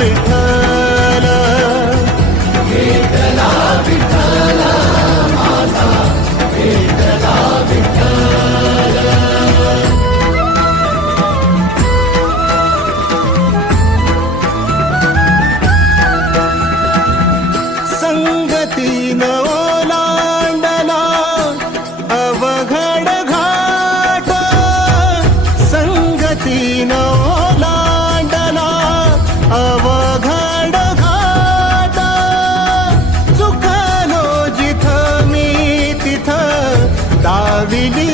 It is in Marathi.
विठ्ठल विठ्ठला विठ्ठल माझा विठ्ठला know Avili